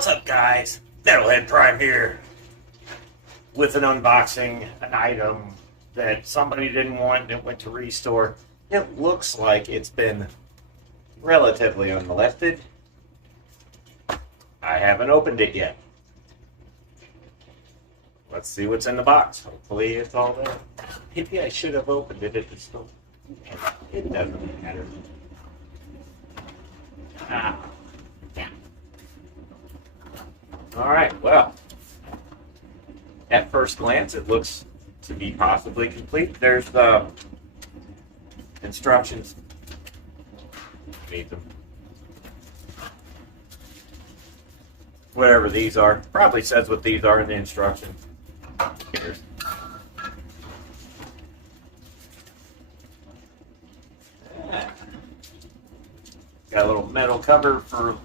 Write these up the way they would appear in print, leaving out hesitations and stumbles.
What's up, guys? Metalhead Prime here with an unboxing, an item that somebody didn't want and it went to restore. It looks like it's been relatively unmolested. I haven't opened it yet. Let's see what's in the box. Hopefully it's all there. Maybe I should have opened it at the store. It doesn't matter. Yeah. Alright, well, at first glance it looks to be possibly complete. There's the instructions. Need them. Whatever these are. Probably says what these are in the instructions. Here's. Got a little metal cover for,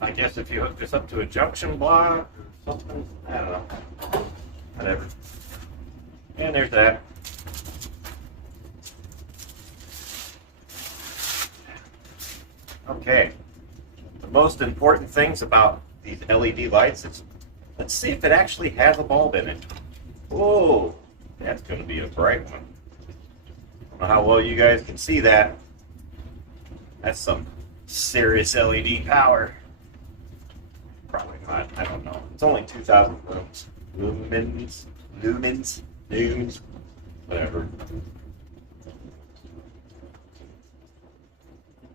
I guess if you hook this up to a junction block or something. I don't know. Whatever. And there's that. Okay. The most important things about these LED lights is, let's see if it actually has a bulb in it. Whoa, that's going to be a bright one. I don't know how well you guys can see that. That's some serious LED power. Probably not, I don't know. It's only 2,000 lumens, whatever.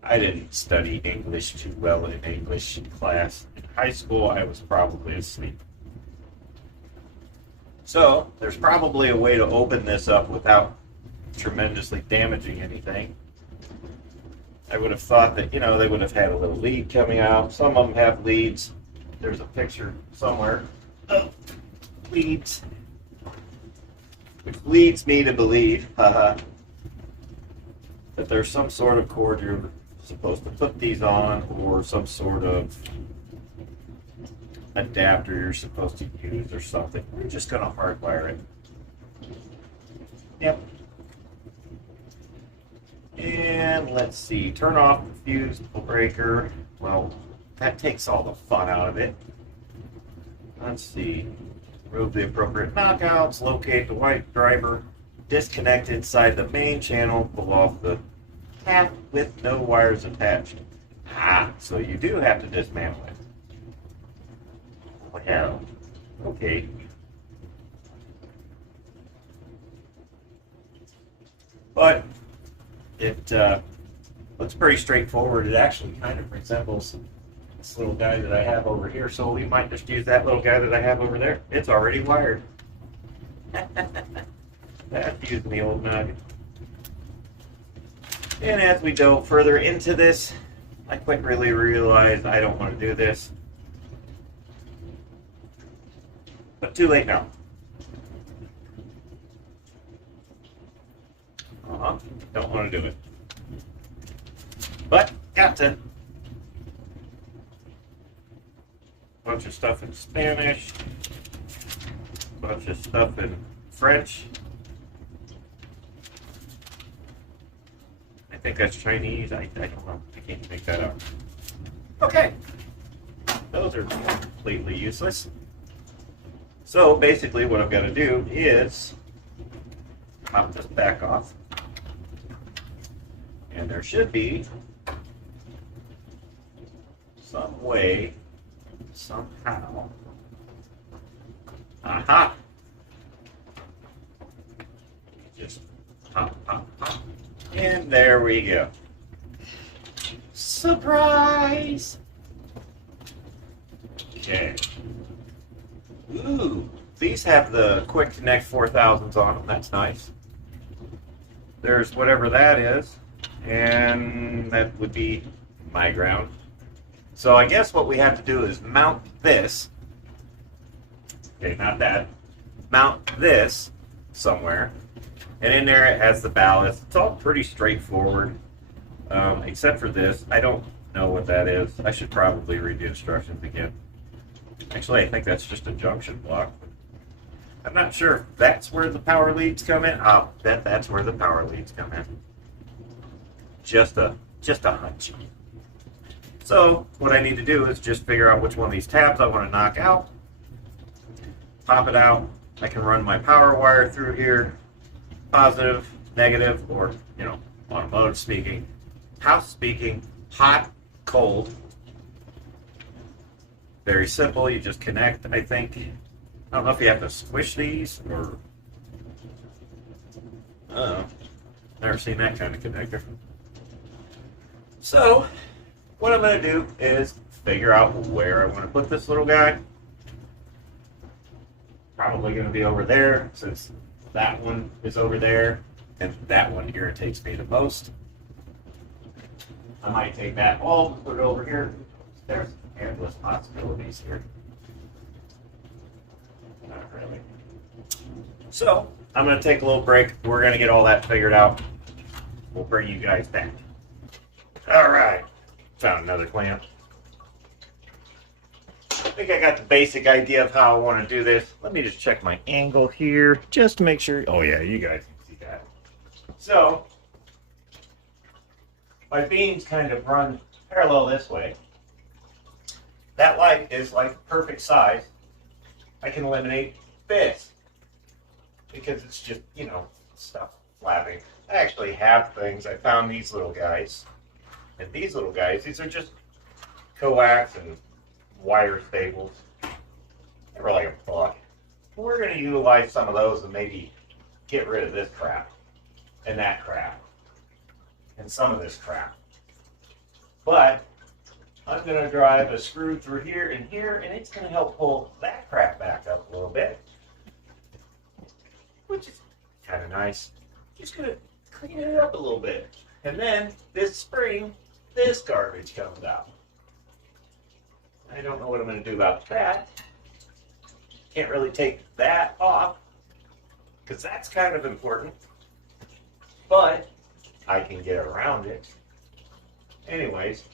I didn't study English too well in English class. In high school, I was probably asleep. So, there's probably a way to open this up without tremendously damaging anything. I would have thought that, they would have had a little lead coming out. Some of them have leads. There's a picture somewhere of leads, which leads me to believe, that there's some sort of cord you're supposed to put these on, or some sort of adapter you're supposed to use or something. We're just going to hardwire it. Yep. And let's see, turn off the fuse breaker. Well, that takes all the fun out of it. Let's see, remove the appropriate knockouts, locate the white driver, disconnect inside the main channel, pull off the cap with no wires attached. So you do have to dismantle it. Well, okay. But it looks pretty straightforward. It actually kind of resembles this little guy that I have over here, so we might just use that little guy that I have over there. It's already wired. Excuse me, old nugget. And as we delve further into this, I quite really realized I don't want to do this. But too late now. Don't want to do it. But, got to. Bunch of stuff in Spanish. Bunch of stuff in French. I think that's Chinese. I don't know. I can't make that up. Okay. Those are completely useless. So basically what I've got to do is pop this back off. And there should be some way, somehow. Aha! Just pop, pop, pop. And there we go. Surprise! Okay. Ooh, these have the Quick Connect 4000s on them. That's nice. There's whatever that is, and that would be my ground. So I guess what we have to do is mount this. Okay, not that. Mount this somewhere. And in there it has the ballast. It's all pretty straightforward, except for this. I don't know what that is. I should probably read the instructions again. Actually, I think that's just a junction block. I'm not sure if that's where the power leads come in. I'll bet that's where the power leads come in. Just a hunch. So what I need to do is just figure out which one of these tabs I want to knock out, pop it out. I can run my power wire through here, positive, negative, or, you know, automotive speaking, house speaking, hot, cold. Very simple. You just connect, I think. I don't know if you have to squish these or, I don't know. Never seen that kind of connector. So what I'm going to do is figure out where I want to put this little guy. Probably going to be over there, since that one is over there and that one irritates me the most. I might take that bulb and put it over here. There's endless possibilities here. Not really. So I'm going to take a little break. We're going to get all that figured out. We'll bring you guys back. All right. Found another clamp. I think I got the basic idea of how I want to do this. Let me just check my angle here just to make sure. Oh yeah, you guys can see that. So my beams kind of run parallel this way. That light is like perfect size. I can eliminate this because it's just, you know, stuff flapping. I actually have things. I found these little guys. And these little guys, these are just coax and wire staples. They were like $1. We're going to utilize some of those and maybe get rid of this crap and that crap and some of this crap. But I'm going to drive a screw through here, and it's going to help pull that crap back up a little bit, which is kind of nice. Just going to clean it up a little bit. And then this spring, this garbage comes out. I don't know what I'm going to do about that. Can't really take that off because that's kind of important. But I can get around it. Anyways,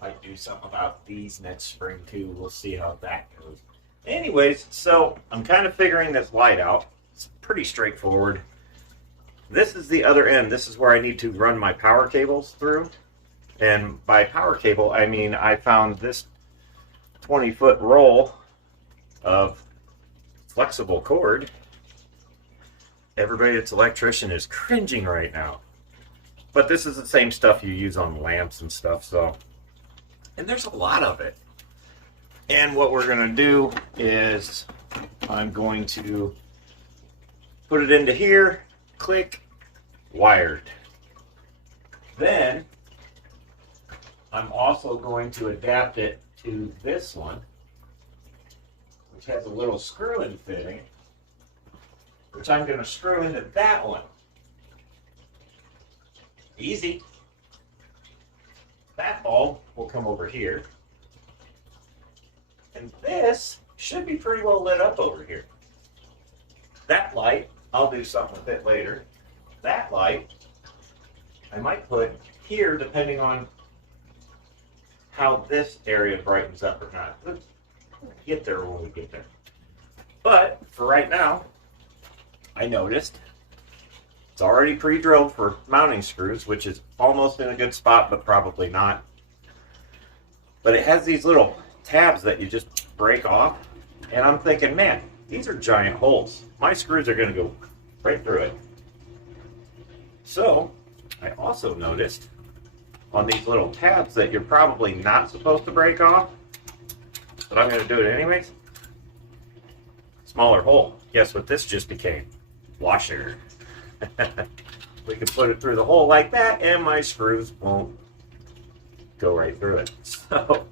I do something about these next spring too. We'll see how that goes. Anyways, so I'm kind of figuring this light out. It's pretty straightforward. This is the other end. This is where I need to run my power cables through. And by power cable, I mean I found this 20-foot roll of flexible cord. Everybody that's electrician is cringing right now. But this is the same stuff you use on lamps and stuff, so. And there's a lot of it. And what we're going to do is I'm going to put it into here, click, wired. Then I'm also going to adapt it to this one, which has a little screw-in fitting, which I'm going to screw into that one. Easy. That bulb will come over here. And this should be pretty well lit up over here. That light, I'll do something with it later. That light, I might put here depending on how this area brightens up or not. Let's get there when we get there. But for right now, I noticed it's already pre-drilled for mounting screws, which is almost in a good spot, but probably not. But it has these little tabs that you just break off. And I'm thinking, man, these are giant holes. My screws are going to go right through it. So I also noticed on these little tabs that you're probably not supposed to break off, but I'm going to do it anyways. Smaller hole. Guess what this just became? Washer. We can put it through the hole like that and my screws won't go right through it. So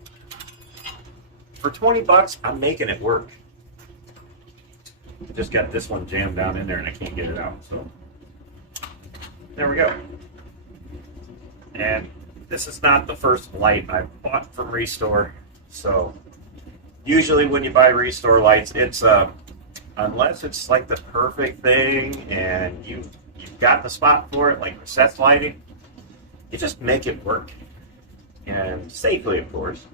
for 20 bucks, I'm making it work. Just got this one jammed down in there and I can't get it out. So there we go. And this is not the first light I bought from Restore. So usually when you buy Restore lights, it's unless it's like the perfect thing and you've got the spot for it, like recessed lighting, you just make it work. And safely, of course.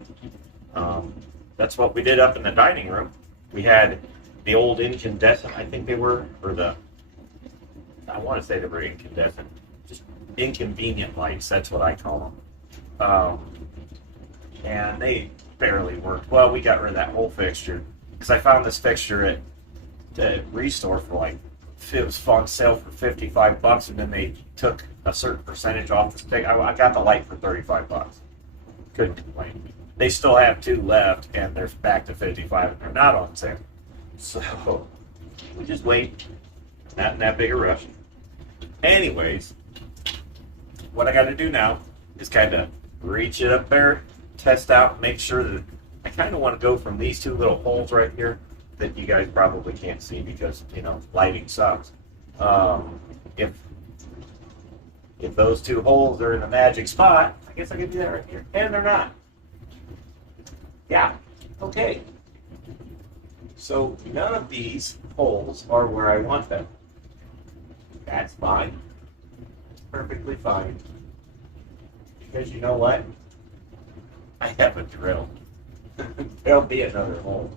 That's what we did up in the dining room. We had the old incandescent, I think they were, or I want to say they were incandescent. Just inconvenient lights, that's what I call them. and they barely worked. Well, we got rid of that whole fixture because I found this fixture at the Restore for like, it was on sale for $55, and then they took a certain percentage off the stick. I got the light for $35. Couldn't complain. They still have 2 left, and they're back to 55, and they're not on sale. So we just wait. Not in that big a rush. Anyways, what I got to do now is kind of reach it up there, test out, make sure that I kind of want to go from these 2 little holes right here that you guys probably can't see because, you know, lighting sucks. If those 2 holes are in the magic spot, I guess I can do that right here. And they're not. Yeah. Okay. So none of these holes are where I want them. That's fine. Perfectly fine. Because you know what? I have a drill. There'll be another hole.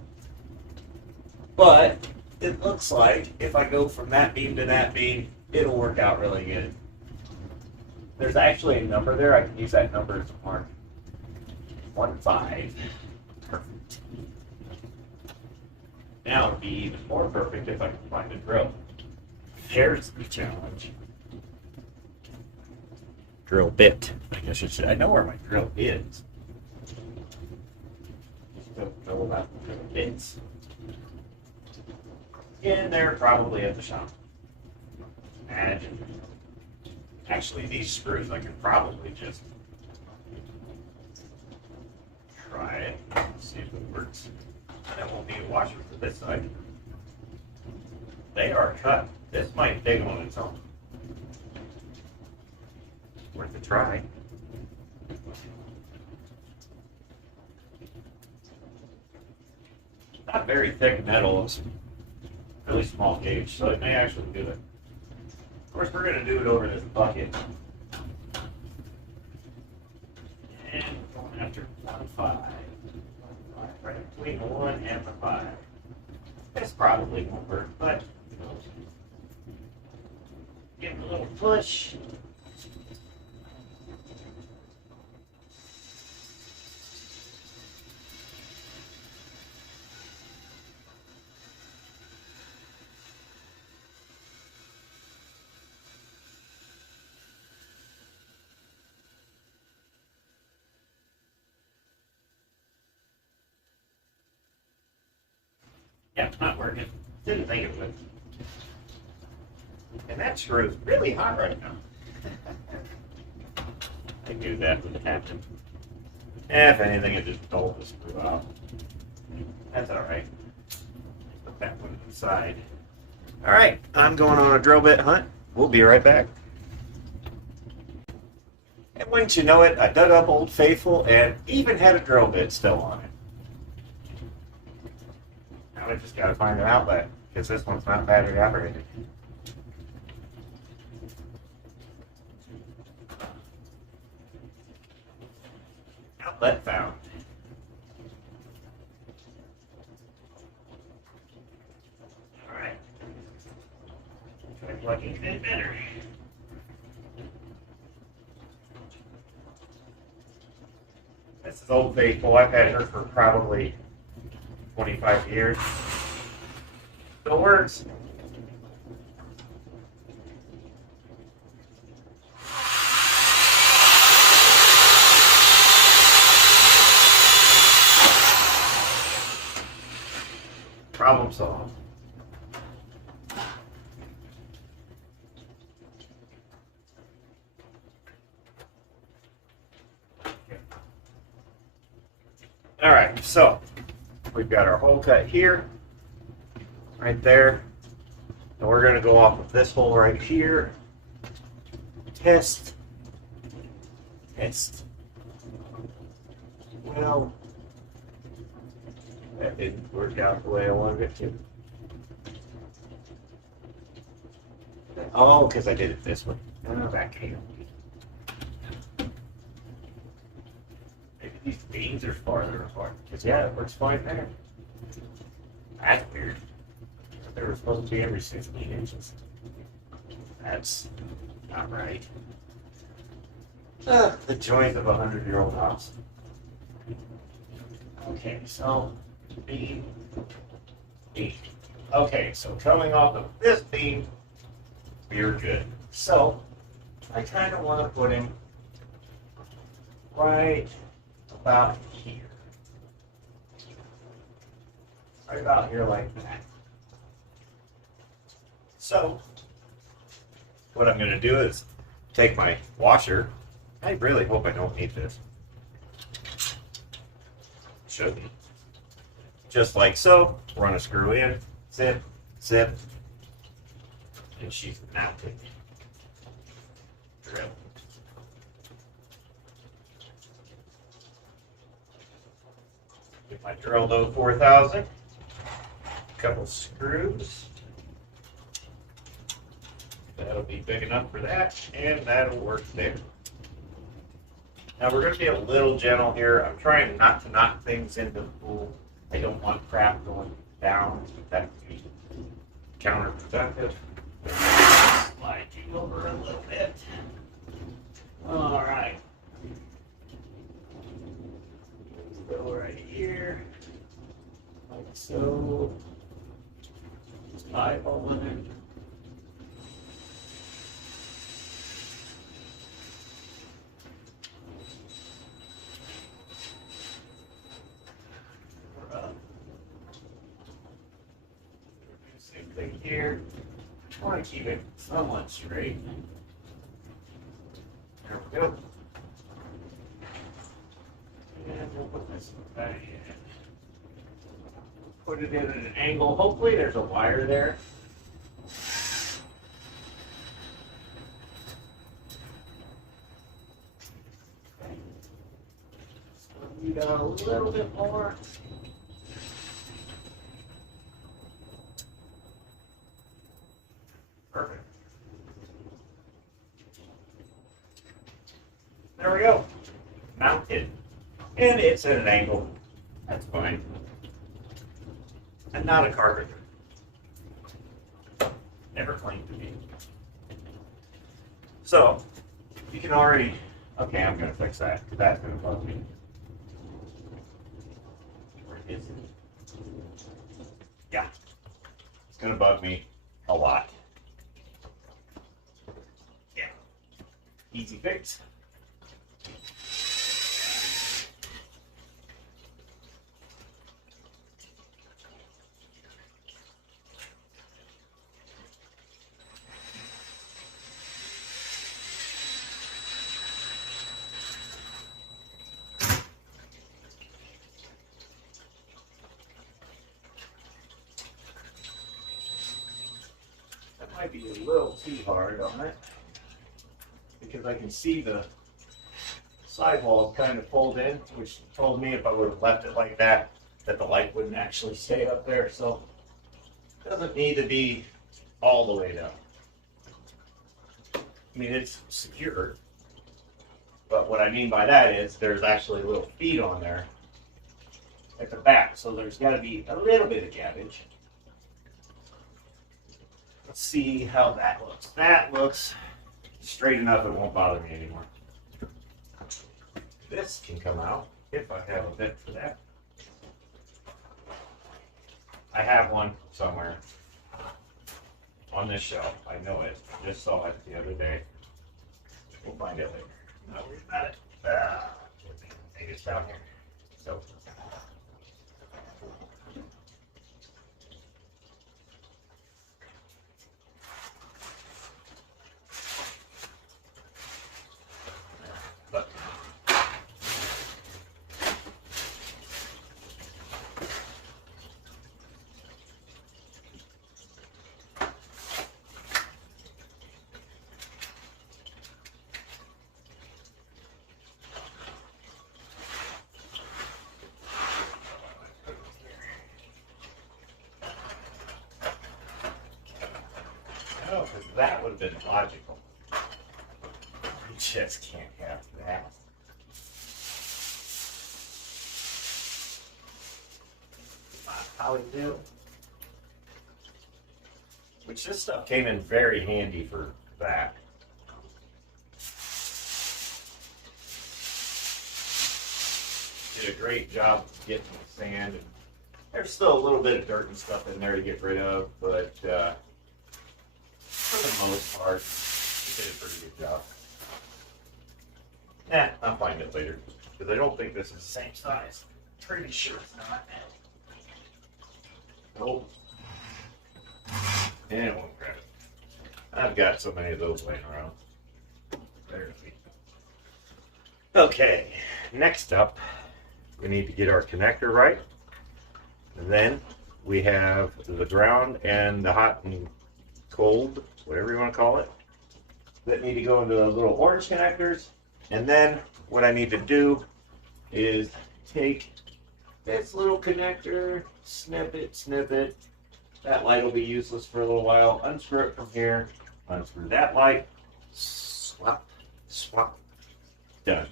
But it looks like if I go from that beam to that beam, it'll work out really good. There's actually a number there. I can use that number as a mark. 1.5. Perfect. Now it'd be even more perfect if I can find a drill. There's the challenge. Drill bit. I guess I should. I know where my drill is. Just don't know about the drill bits. And they're probably at the shop. Imagine. Actually, these screws I could probably just try it. See if it works. I won't need a washer for this side. They are cut. This might dig on its own. Worth a try. Not very thick metal. It's really small gauge, so it may actually do it. Of course, we're going to do it over this bucket. And we're going after 1.5. Right between the 1 and the 5. This probably won't work, but give it a little push. Yeah, not working. Didn't think it would. And that screw is really hot right now. I knew that would happen. If anything, it just pulled the screw out. That's alright. Put that one inside. Alright, I'm going on a drill bit hunt. We'll be right back. And wouldn't you know it, I dug up Old Faithful and even had a drill bit still on it. I just got to find an outlet because this one's not battery operated. Outlet found. All right. Try plugging it in better. This is Old Faithful. I've had her for probably 25 years. Still works. Problem solved. All right, so we've got our hole cut here, right there, and we're going to go off of this hole right here. Test. Well, that didn't work out the way I wanted it to. Oh, because I did it this way. Oh, that came. Maybe these beams are farther apart. Because, yeah, it works fine there. That's weird. They were supposed to be every 16 inches. That's not right. The joys of 100-year-old house. Okay, so beam. Okay, so coming off of this beam, we're good. So I kind of want to put him right about here. Right about here like that. So what I'm going to do is take my washer. I really hope I don't need this. Shouldn't. Just like so, run a screw in, zip, zip, and she's mounted. Drill. Get my drill though 4000. Couple screws. That'll be big enough for that, and that'll work there. Now we're going to be a little gentle here. I'm trying not to knock things into the pool. I don't want crap going down. That would be counterproductive. Slide you over a little bit. All right. Let's go right here. Like so. Just eyeball in it. Same thing here. I want to keep it somewhat straight. There we go. And we'll put this back in. Put it in at an angle. Hopefully there's a wire there. You got a little bit more. Perfect. There we go. Mounted. And it's at an angle. That's fine. I'm not a carpenter. Never claimed to be. So, you can already... Okay, I'm going to fix that, because that's going to bug me. Where is it? Yeah. It's going to bug me a lot. Yeah. Easy fix. Might be a little too hard on it because I can see the sidewall kind of pulled in, which told me if I would have left it like that, that the light wouldn't actually stay up there. So it doesn't need to be all the way down. I mean, it's secure, but what I mean by that is there's actually little feet on there at the back, so there's got to be a little bit of cabbage. Let's see how that looks. That looks straight enough it won't bother me anymore. This can come out if I have a bit for that. I have one somewhere on this shelf. I know it. Just saw it the other day. We'll find it later. No, we've got it. Maybe it's down here. So. No, because that would have been logical. You just can't have that. How we do? Which this stuff came in very handy for that. did a great job of getting the sand. And there's still a little bit of dirt and stuff in there to get rid of, but for the most part, it did a pretty good job. I'll find it later, because I don't think this is the same size. Pretty sure it's not. Nope. And it won't grab it. I've got so many of those laying around. There's me. Okay, next up, we need to get our connector right. And then we have the ground and the hot and cold, whatever you want to call it, that need to go into the little orange connectors. And then what I need to do is take this little connector, snip it. That light will be useless for a little while. Unscrew it from here, unscrew that light, swap, done.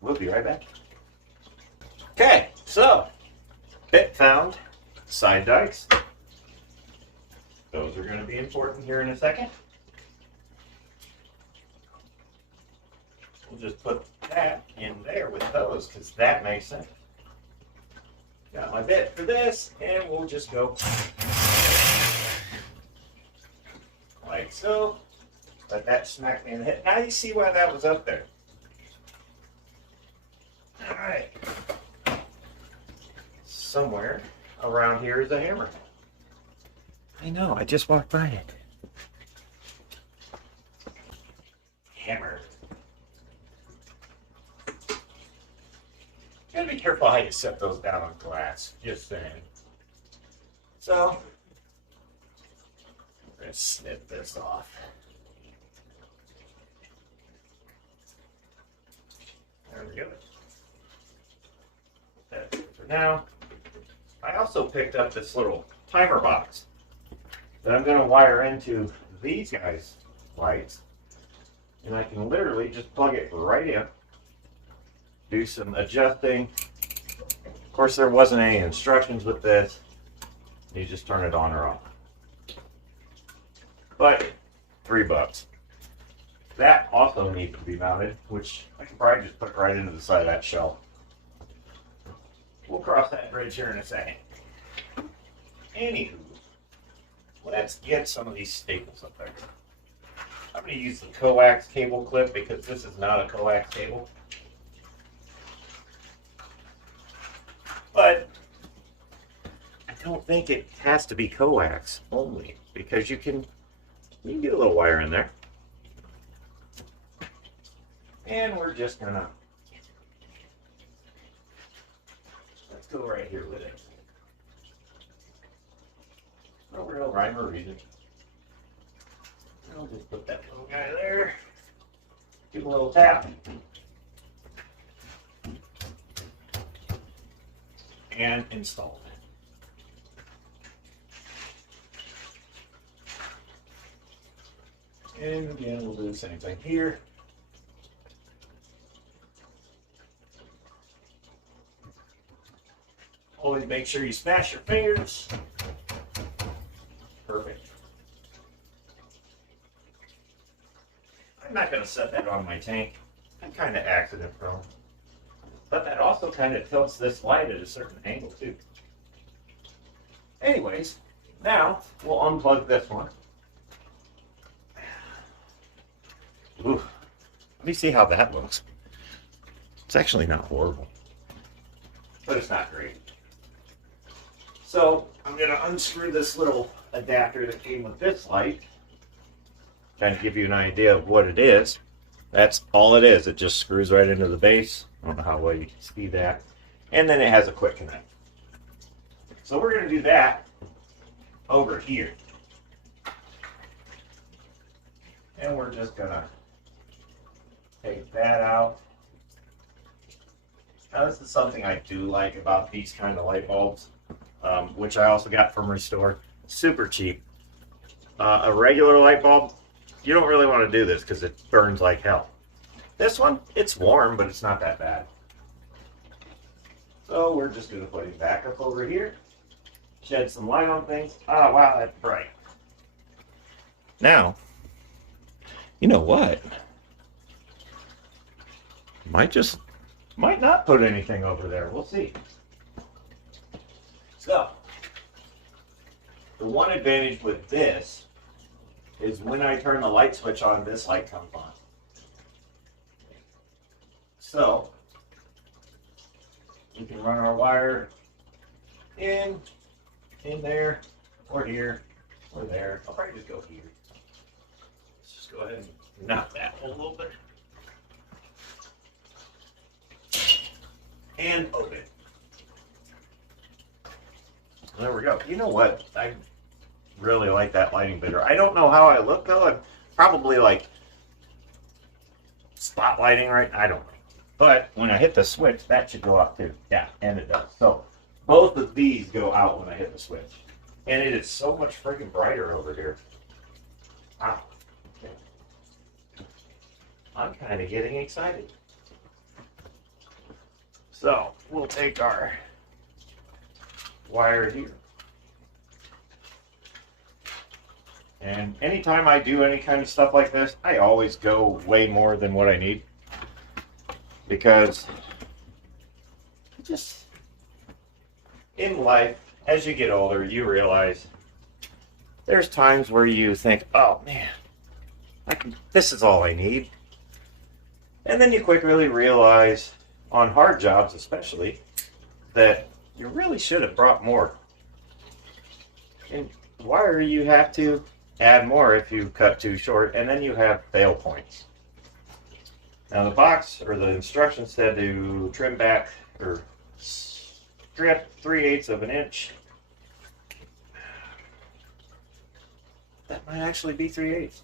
We'll be right back. Okay, so bit found, side dikes. Those are going to be important here in a second. We'll just put that in there with those, because that makes sense. Got my bit for this, and we'll just go like so. Let that smack me in the head. Now you see why that was up there. All right. Somewhere around here is a hammer. I know, I just walked by it. Hammer. You gotta be careful how you set those down on glass. Just saying. So, I'm gonna snip this off. There we go. That's it for now. I also picked up this little timer box that I'm going to wire into these guys' lights, and I can literally just plug it right in, do some adjusting. Of course, there wasn't any instructions with this. You just turn it on or off. But $3. That also needs to be mounted, which I can probably just put right into the side of that shelf. We'll cross that bridge here in a second. Anywho, let's get some of these staples up there. I'm going to use the coax cable clip because this is not a coax cable. But I don't think it has to be coax only, because you can get a little wire in there. And we're just going to, let's go right here with it. No real rhyme or reason. I'll just put that little guy there. Give him a little tap. And install it. And again, we'll do the same thing here. Always make sure you smash your fingers. Perfect. I'm not going to set that on my tank. I'm kind of accident prone. But that also kind of tilts this light at a certain angle too. Anyways, now we'll unplug this one. Ooh, let me see how that looks. It's actually not horrible, but it's not great. So I'm going to unscrew this little adapter that came with this light. Kind of give you an idea of what it is. That's all it is. It just screws right into the base. I don't know how well you can see that. And then it has a quick connect. So we're going to do that over here. And we're just going to take that out. Now this is something I do like about these kind of light bulbs, which I also got from Restore. Super cheap. A regular light bulb, you don't really want to do this because it burns like hell. This one, it's warm, but it's not that bad. So we're just going to put it back up over here, shed some light on things. Oh, wow, that's bright. Now, you know what? Might just Might not put anything over there. We'll see. So, the one advantage with this is when I turn the light switch on, this light comes on. So, we can run our wire in there, or here, or there. I'll probably just go here. Let's just go ahead and knock that one a little bit. And open. There we go. You know what? I really like that lighting better. I don't know how I look though. I'm probably like spotlighting right. I don't know. But when I hit the switch, that should go out too. Yeah, and it does. So both of these go out when I hit the switch. And it is so much freaking brighter over here. Wow. I'm kind of getting excited. So we'll take our wire here. And anytime I do any kind of stuff like this, I always go way more than what I need. Because just in life, as you get older, you realize there's times where you think, oh man, this is all I need. And then you quickly realize, on hard jobs especially, that you really should have brought more. And wire, you have to add more if you cut too short, and then you have fail points. Now the box, or the instructions, said to trim back, or strip 3/8 of an inch. That might actually be 3/8.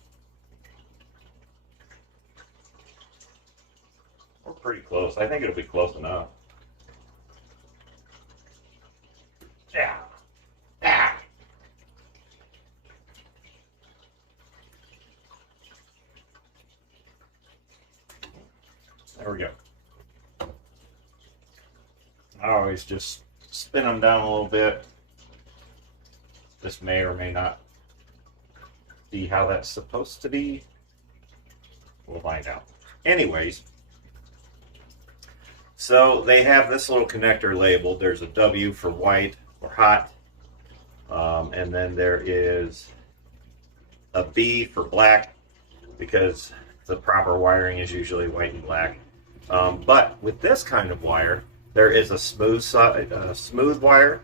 We're pretty close. I think it'll be close enough. Yeah. Ah. There we go. I always just spin them down a little bit. This may or may not be how that's supposed to be. We'll find out. Anyways, so they have this little connector labeled. There's a W for white or hot, and then there is a B for black, because the proper wiring is usually white and black. But with this kind of wire, there is a smooth wire,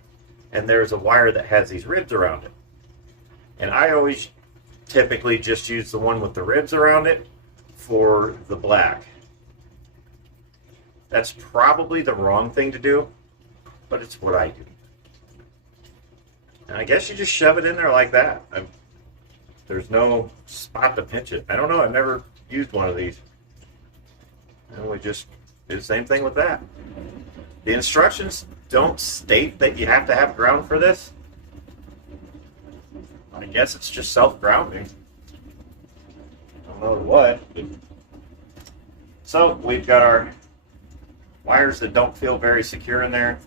and there's a wire that has these ribs around it. And I always typically just use the one with the ribs around it for the black. That's probably the wrong thing to do, but it's what I do. And I guess you just shove it in there like that. There's no spot to pinch it. I don't know. I've never used one of these. And we just do the same thing with that. The instructions don't state that you have to have ground for this. I guess it's just self-grounding. I don't know what. So we've got our wires that don't feel very secure in there.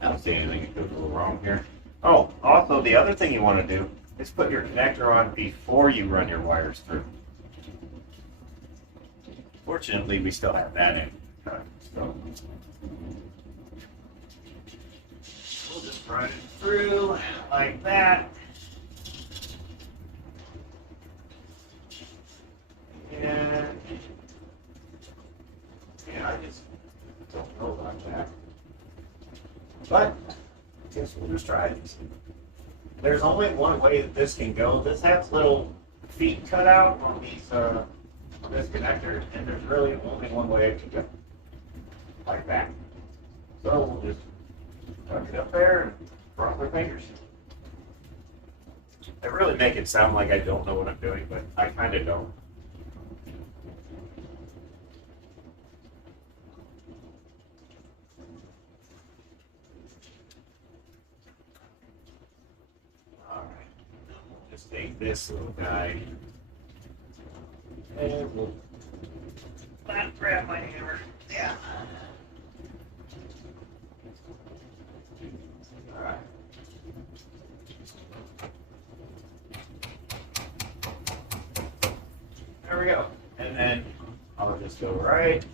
I don't see anything that could go wrong here. Oh, also the other thing you want to do is put your connector on before you run your wires through. Fortunately, we still have that in. So we'll just run it through like that. And yeah, I just don't know about that. But I guess we'll just try it. There's only one way that this can go. This has little feet cut out on these this connector, and there's really only one way it can go. Like that. So we'll just tuck it up there and cross our fingers. I really make it sound like I don't know what I'm doing, but I kind of don't. Take this little guy, and we'll grab my hammer. Yeah. All right. There we go. And then I'll just go right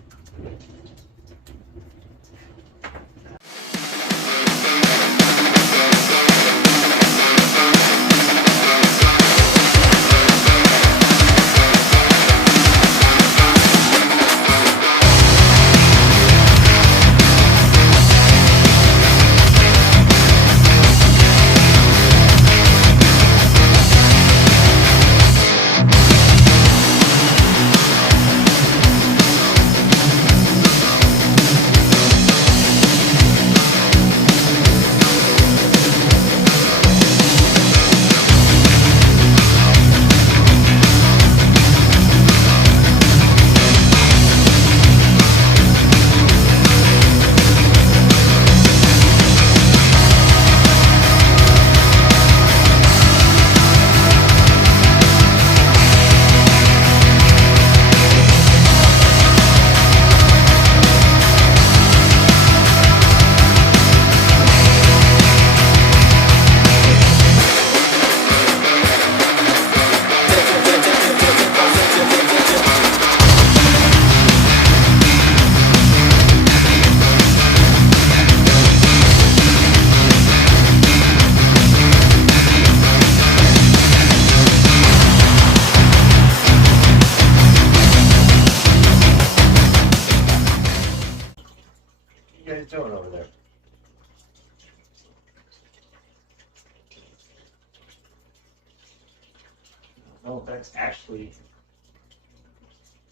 don't know if that's actually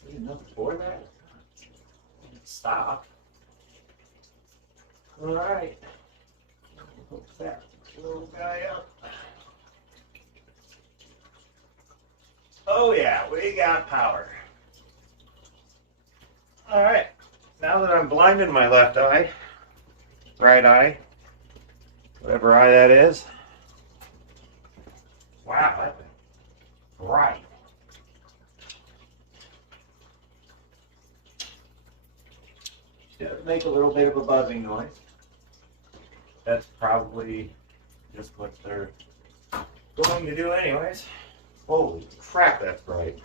good enough for that. Stop. All right. Hook that little guy up. Oh yeah, we got power. All right. Now that I'm blind in my left eye, right eye, whatever eye that is. Wow, that's bright. Does make a little bit of a buzzing noise. That's probably just what they're going to do anyways. Holy crap, that's bright.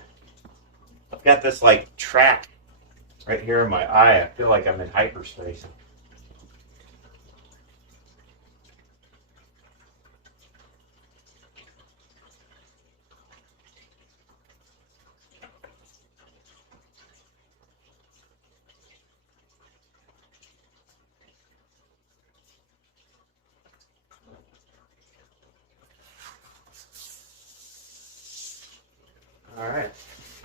I've got this like track right here in my eye. I feel like I'm in hyperspace. All right,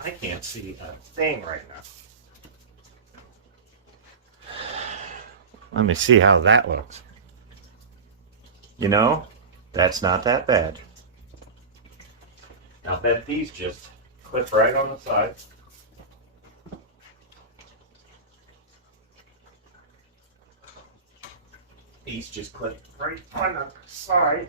I can't see a thing right now. Let me see how that looks. You know, that's not that bad. Now I bet these just clip right on the side. These just clip right on the side.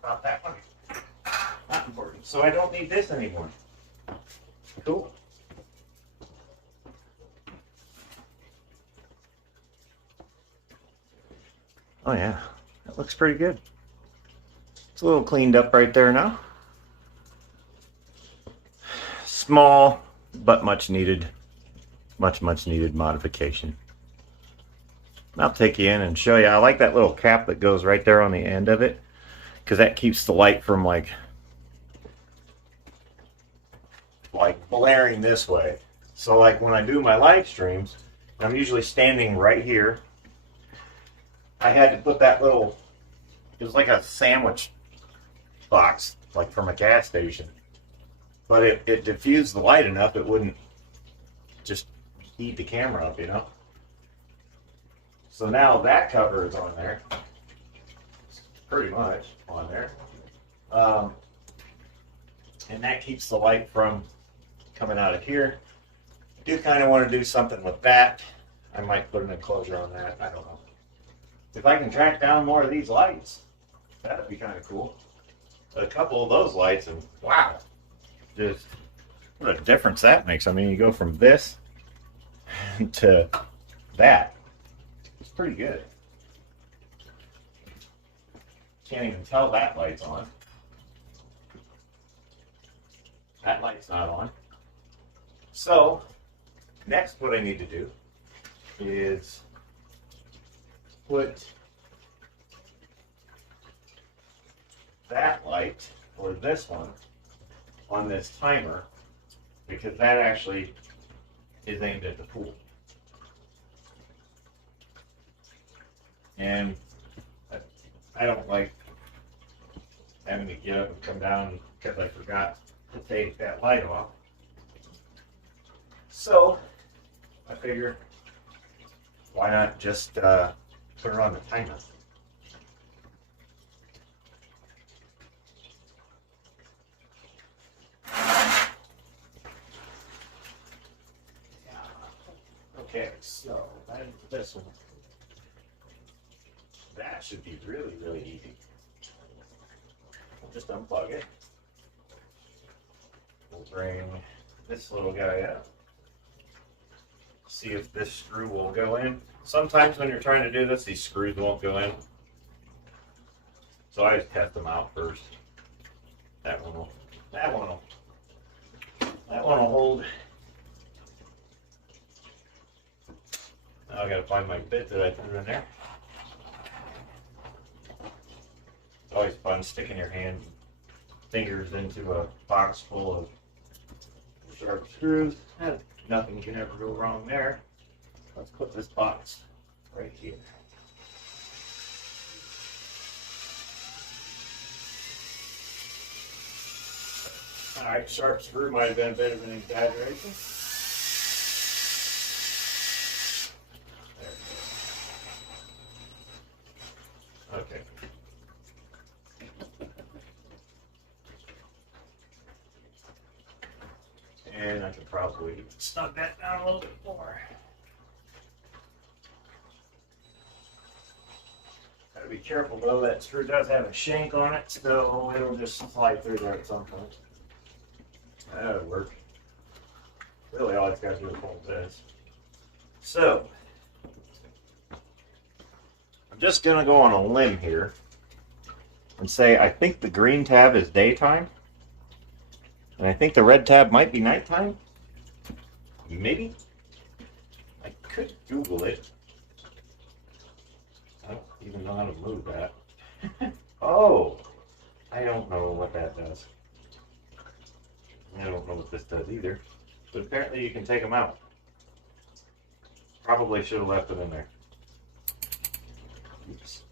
About that one. Not important. So I don't need this anymore. Cool. Oh yeah, that looks pretty good. It's a little cleaned up right there now. Small, but much needed modification. I'll take you in and show you. I like that little cap that goes right there on the end of it, because that keeps the light from like blaring this way. So like when I do my live streams, I'm usually standing right here. I had to put that little, it was like a sandwich box, like from a gas station. But it diffused the light enough it wouldn't just heat the camera up, you know? So now that cover is on there. It's pretty much on there. And that keeps the light from coming out of here. I do kind of want to do something with that. I might put an enclosure on that. I don't know. If I can track down more of these lights, that'd be kind of cool. A couple of those lights, and wow, just what a difference that makes. I mean, you go from this to that. It's pretty good. Can't even tell that light's on. That light's not on. So, next what I need to do is put that light, or this one, on this timer, because that actually is aimed at the pool. And I don't like having to get up and come down because I forgot to take that light off. So I figure, why not just put her on the timer? Okay, so that is this one. That should be really, really easy. We'll just unplug it. We'll bring this little guy up. See if this screw will go in. Sometimes when you're trying to do this, these screws won't go in. So I just test them out first. That one will. That one will hold. Now I gotta find my bit that I threw in there. It's always fun sticking your fingers into a box full of sharp screws. Nothing can ever go wrong there. Let's put this box right here. Alright, sharp screw might have been a bit of an exaggeration. There. Okay. And I could probably snug that down a little bit more. Gotta be careful though, that screw does have a shank on it, so it'll just slide through there at some point. That'll work. Really all it's got to do is hold this. So, I'm just gonna go on a limb here and say I think the green tab is daytime. And I think the red tab might be nighttime. Maybe. I could Google it. I don't even know how to move that. Oh, I don't know what that does. I don't know what this does either. But apparently you can take them out. Probably should have left it in there. Oops.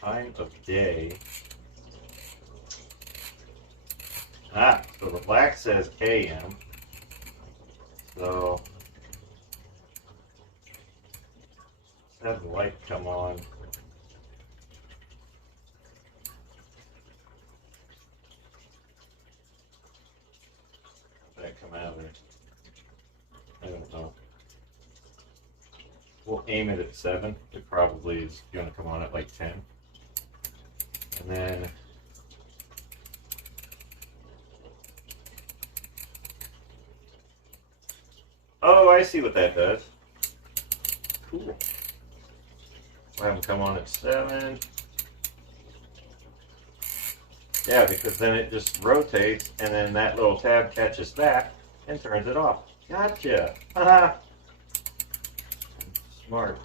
Time of day. Ah, so the black says KM. So let's have the light come on. That come out of there. I don't know. We'll aim it at 7. It probably is going to come on at like 10. And then oh, I see what that does. Cool. We'll have them come on at 7. Yeah, because then it just rotates, and then that little tab catches that and turns it off. Gotcha. Haha. Smart.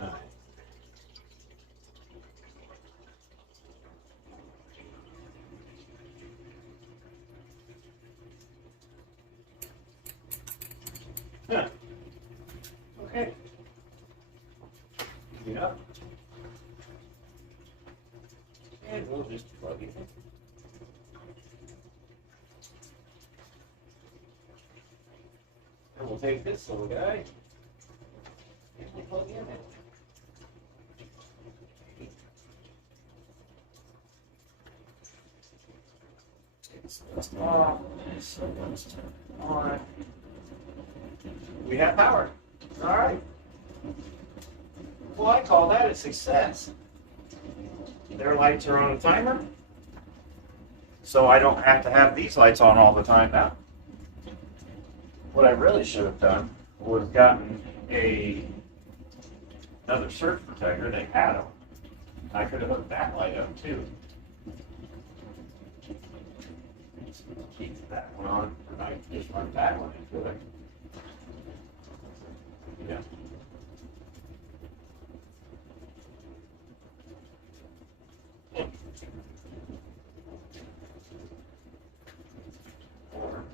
All right. Huh. Okay. Yeah. And we'll just plug it in. And we'll take this little guy and we'll plug in it. It's off. So let's turn it on. We have power. All right. Well, I call that a success. Their lights are on a timer, so I don't have to have these lights on all the time now. What I really should have done was gotten another surge protector. They had them. I could have hooked that light up too. Keep that one on, and I can just run that one into it. Yeah. Or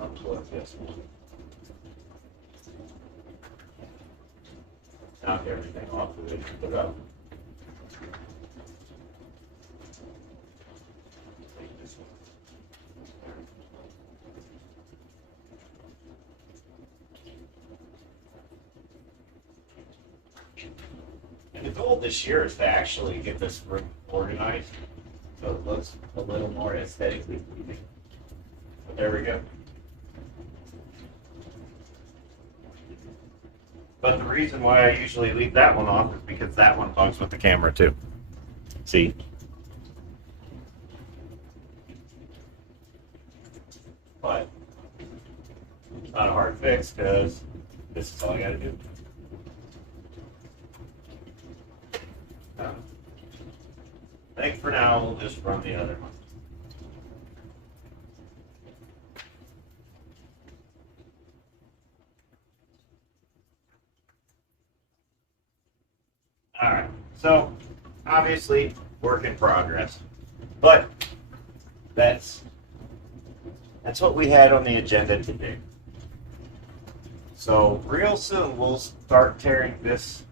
unplug this one. Knock everything off of it and put it up. Take this one. And the goal this year is to actually get this room organized so it looks a little more aesthetically pleasing. But there we go. But the reason why I usually leave that one off is because that one bugs with the camera too. See? But it's not a hard fix because this is all I gotta do. for now, we'll just run the other one. All right, so obviously work in progress, but that's what we had on the agenda today. So real soon we'll start tearing this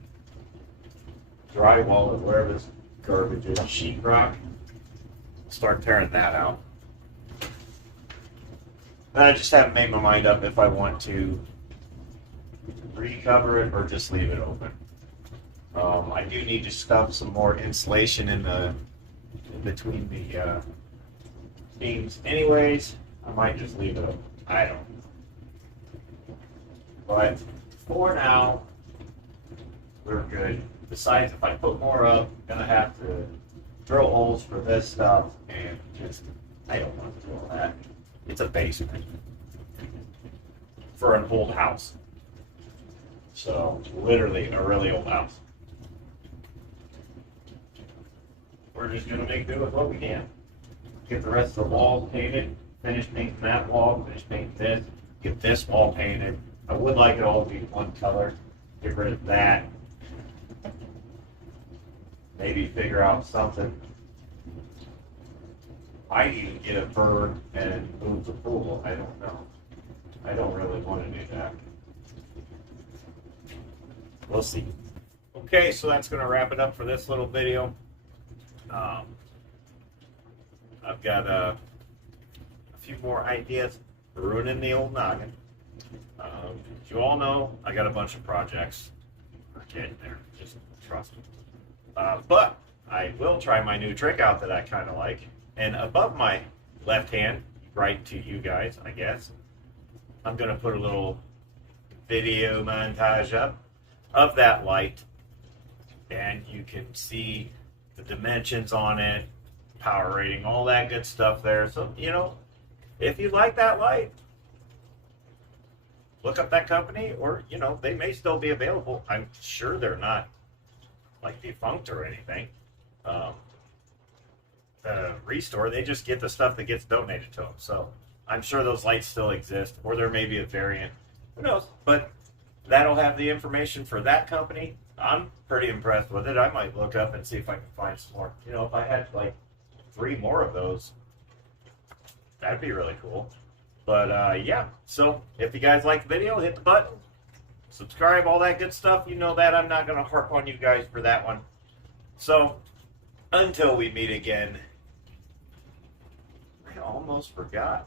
drywall or wherever this garbage is, sheetrock. Start tearing that out. And I just haven't made my mind up if I want to recover it or just leave it open. I do need to stuff some more insulation in between the beams anyways. I might just leave it open. I don't know. But for now, we're good. Besides, if I put more up, I'm going to have to drill holes for this stuff, and just, I don't want to do all that. It's a basement for an old house. So, literally a really old house. We're just going to make do with what we can. Get the rest of the walls painted, finish painting that wall, finish painting this, get this wall painted. I would like it all to be one color. Get rid of that. Maybe figure out something. Might even get a bird and move the pool. I don't know. I don't really want to do that. We'll see. Okay, so that's going to wrap it up for this little video. I've got a few more ideas ruining the old noggin. As you all know, I got a bunch of projects. We're getting there, just trust me. But I will try my new trick out that I kind of like. And above my left hand, right to you guys, I guess, I'm going to put a little video montage up of that light. And you can see the dimensions on it, power rating, all that good stuff there. So, you know, if you like that light, look up that company, or, you know, they may still be available. I'm sure they're not like defunct or anything. The Restore, they just get the stuff that gets donated to them. So I'm sure those lights still exist, or there may be a variant. Who knows? But that'll have the information for that company. I'm pretty impressed with it. I might look up and see if I can find some more. You know, if I had like 3 more of those, that'd be really cool. But yeah, so if you guys like the video, hit the button, subscribe, all that good stuff. You know that I'm not going to harp on you guys for that one. So until we meet again, I almost forgot.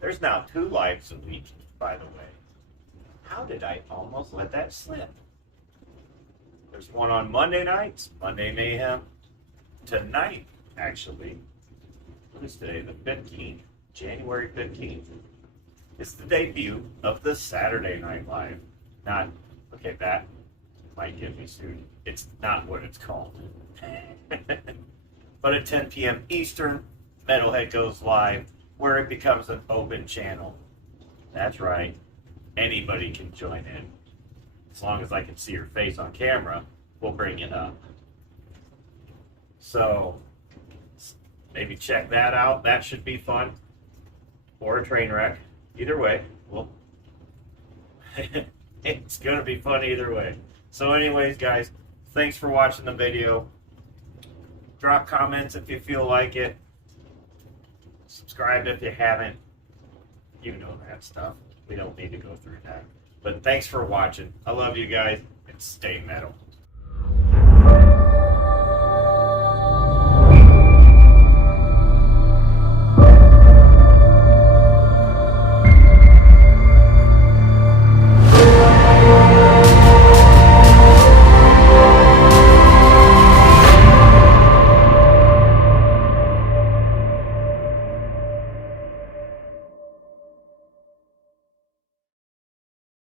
There's now 2 lives a week, by the way. How did I almost let that slip? There's one on Monday nights, Monday Mayhem. Tonight, actually, what is today? The 15th, January 15th. It's the debut of the Saturday Night Live. Not, okay, that might get me sued. It's not what it's called. But at 10 p.m. Eastern, Metalhead goes live, where it becomes an open channel. That's right. Anybody can join in. As long as I can see your face on camera, we'll bring it up. So, maybe check that out. That should be fun. Or a train wreck. Either way, well, it's going to be fun either way. So anyways, guys, thanks for watching the video. Drop comments if you feel like it. Subscribe if you haven't. You know that stuff. We don't need to go through that. But thanks for watching. I love you guys, and stay metal.